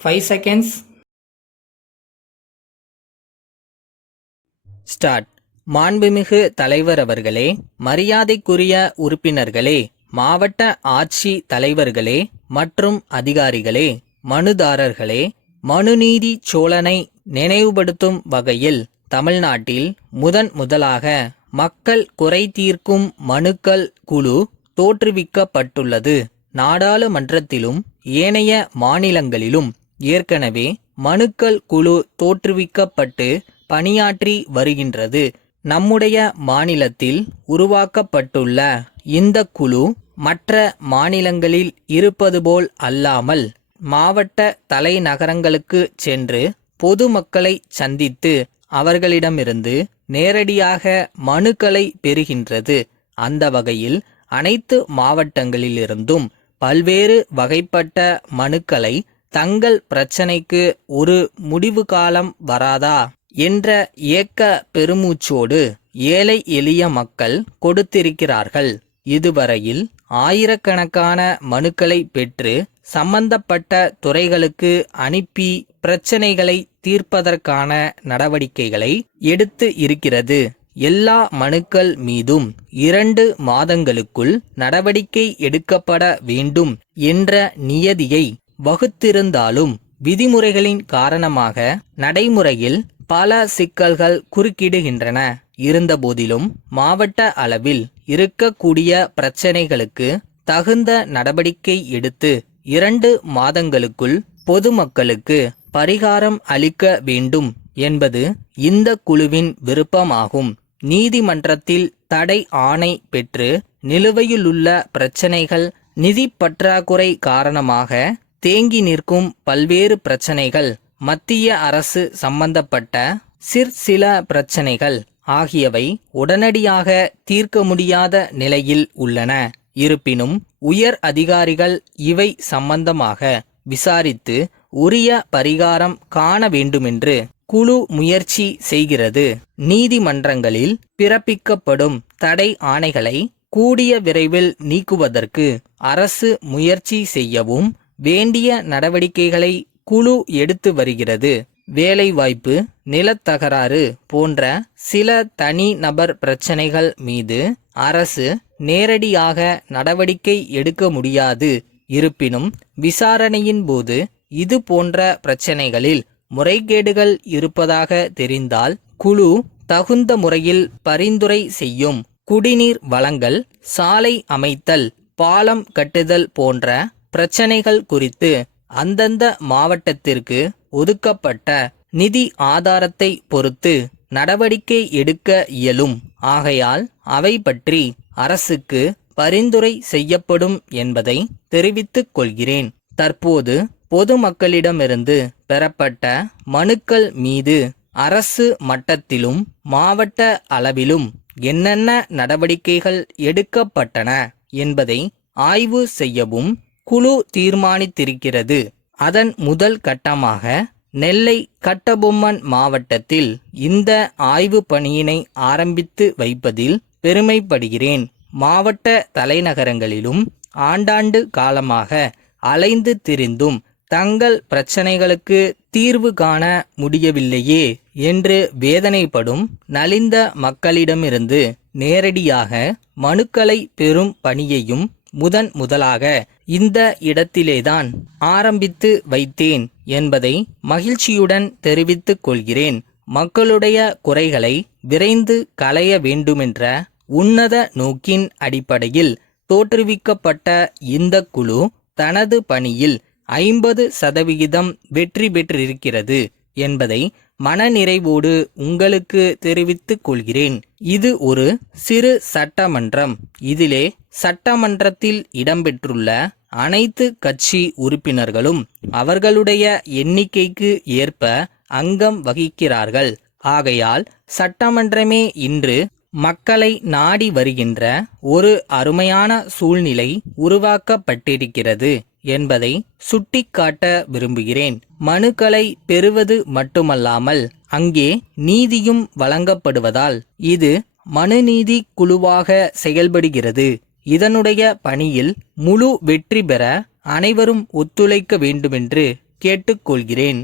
5 seconds. Start. மாண்புமிகு தலைவர் அவர்களே, மரியாதைக்குரிய உறுப்பினர்களே, மாவட்ட ஆட்சி தலைவர்களே மற்றும் அதிகாரிகளே, மனுதாரர்களே, மனுநீதி சோழனை நினைவுபடுத்தும் வகையில் தமிழ்நாட்டில் முதலாக மக்கள் குறை தீர்க்கும் மனுக்கள் குழு தோற்றுவிக்கப்பட்டுள்ளது. நாடாளுமன்றத்திலும் ஏனைய மாநிலங்களிலும் ஏற்கனவே மனுக்கள் குழு தோற்றுவிக்கப்பட்டு பணியாற்றி வருகின்றது. நம்முடைய மாநிலத்தில் உருவாக்கப்பட்டுள்ள இந்த குழு மற்ற மாநிலங்களில் இருப்பது போல் அல்லாமல் மாவட்ட தலைநகரங்களுக்கு சென்று பொதுமக்களை சந்தித்து அவர்களிடமிருந்து நேரடியாக மனுக்களை பெறுகின்றது. அந்த வகையில் அனைத்து மாவட்டங்களிலிருந்தும் பல்வேறு வகைப்பட்ட மனுக்களை தங்கள் பிரச்சனைக்கு ஒரு முடிவு காலம் வராதா என்ற ஏக்க பெருமூச்சோடு ஏழை எளிய மக்கள் கொடுத்திருக்கிறார்கள். இதுவரையில் ஆயிரக்கணக்கான மனுக்களை பெற்று சம்பந்தப்பட்ட துறைகளுக்கு அனுப்பி பிரச்சனைகளை தீர்ப்பதற்கான நடவடிக்கைகளை எடுத்து இருக்கிறது. எல்லா மனுக்கள் மீதும் 2 மாதங்களுக்குள் நடவடிக்கை எடுக்கப்பட வேண்டும் என்ற நியதியை வகுத்திருந்தாலும் விதிமுறைகளின் காரணமாக நடைமுறையில் பல சிக்கல்கள் குறுக்கிடுகின்றன. இருந்தபோதிலும் மாவட்ட அளவில் இருக்கக்கூடிய பிரச்சனைகளுக்கு தகுந்த நடவடிக்கை எடுத்து 2 மாதங்களுக்குள் பொதுமக்களுக்கு பரிகாரம் அளிக்க வேண்டும் என்பது இந்த குழுவின் விருப்பமாகும். நீதிமன்றத்தில் தடை ஆணை பெற்று நிலுவையிலுள்ள பிரச்சனைகள், நிதி பற்றாக்குறை காரணமாக தேங்கி நிற்கும் பல்வேறு பிரச்சனைகள், மத்திய அரசு சம்பந்தப்பட்ட சில பிரச்சனைகள் ஆகியவை உடனடியாக தீர்க்க முடியாத நிலையில் உள்ளன. இருப்பினும் உயர் அதிகாரிகள் இவை சம்பந்தமாக விசாரித்து உரிய பரிகாரம் காண வேண்டுமென்று குழு முயற்சி செய்கிறது. நீதிமன்றங்களில் பிறப்பிக்கப்படும் தடை ஆணைகளை கூடிய விரைவில் நீக்குவதற்கு அரசு முயற்சி செய்யவும் வேண்டிய நடவடிக்கைகளை குழு எடுத்து வருகிறது. வேலைவாய்ப்பு, நிலத்தகராறு போன்ற சில தனி நபர் பிரச்சனைகள் மீது அரசு நேரடியாக நடவடிக்கை எடுக்க முடியாது. இருப்பினும் விசாரணையின் போது இது போன்ற பிரச்சனைகளில் முறைகேடுகள் இருப்பதாக தெரிந்தால் குழு தகுந்த முறையில் பரிந்துரை செய்யும். குடிநீர் வழங்கல், சாலை அமைத்தல், பாலம் கட்டுதல் போன்ற பிரச்சனைகள் குறித்து அந்தந்த மாவட்டத்திற்கு ஒதுக்கப்பட்ட நிதி ஆதாரத்தை பொறுத்து நடவடிக்கை எடுக்க இயலும். ஆகையால் அவை பற்றி அரசுக்கு பரிந்துரை செய்யப்படும் என்பதை தெரிவித்துக் கொள்கிறேன். தற்போது பொதுமக்களிடமிருந்து பெறப்பட்ட மனுக்கள் மீது அரசு மட்டத்திலும் மாவட்ட அளவிலும் என்னென்ன நடவடிக்கைகள் எடுக்கப்பட்டன என்பதை ஆய்வு செய்யவும் குழு தீர்மானித்திருக்கிறது. அதன் முதல் கட்டமாக நெல்லை கட்டபொம்மன் மாவட்டத்தில் இந்த ஆய்வு பணியினை ஆரம்பித்து வைப்பதில் பெருமைப்படுகிறேன். மாவட்ட தலைநகரங்களிலும் ஆண்டாண்டு காலமாக அலைந்து திரிந்தும் தங்கள் பிரச்சனைகளுக்கு தீர்வு காண முடியவில்லையே என்று வேதனைப்படும் நலிந்த மக்களிடமிருந்து நேரடியாக மனுக்களை பெறும் பணியையும் முதலாக இந்த இடத்திலேதான் ஆரம்பித்து வைத்தேன் என்பதை மகிழ்ச்சியுடன் தெரிவித்துக் கொள்கிறேன். மக்களுடைய குறைகளை விரைந்து களைய வேண்டுமென்ற உன்னத நோக்கின் அடிப்படையில் தோற்றுவிக்கப்பட்ட இந்த குழு தனது பணியில் 50% வெற்றி பெற்றிருக்கிறது என்பதை மனநிறைவோடு உங்களுக்கு தெரிவித்துக் கொள்கிறேன். இது ஒரு சிறு சட்டமன்றம். இதிலே சட்டமன்றத்தில் இடம்பெற்றுள்ள அனைத்து கட்சி உறுப்பினர்களும் அவர்களுடைய எண்ணிக்கைக்கு ஏற்ப அங்கம் வகிக்கிறார்கள். ஆகையால் சட்டமன்றமே இன்று மக்களை நாடி வருகின்ற ஒரு அருமையான சூழ்நிலை உருவாக்கப்பட்டிருக்கிறது என்பதை சுட்டிக்காட்ட விரும்புகிறேன். மனுக்களை பெறுவது மட்டுமல்லாமல் அங்கே நீதியும் வழங்கப்படுவதால் இது மனுநீதி குழுவாக செயல்படுகிறது. இதனுடைய பணியில் முழு வெற்றி பெற அனைவரும் ஒத்துழைக்க வேண்டுமென்று கேட்டுக்கொள்கிறேன்.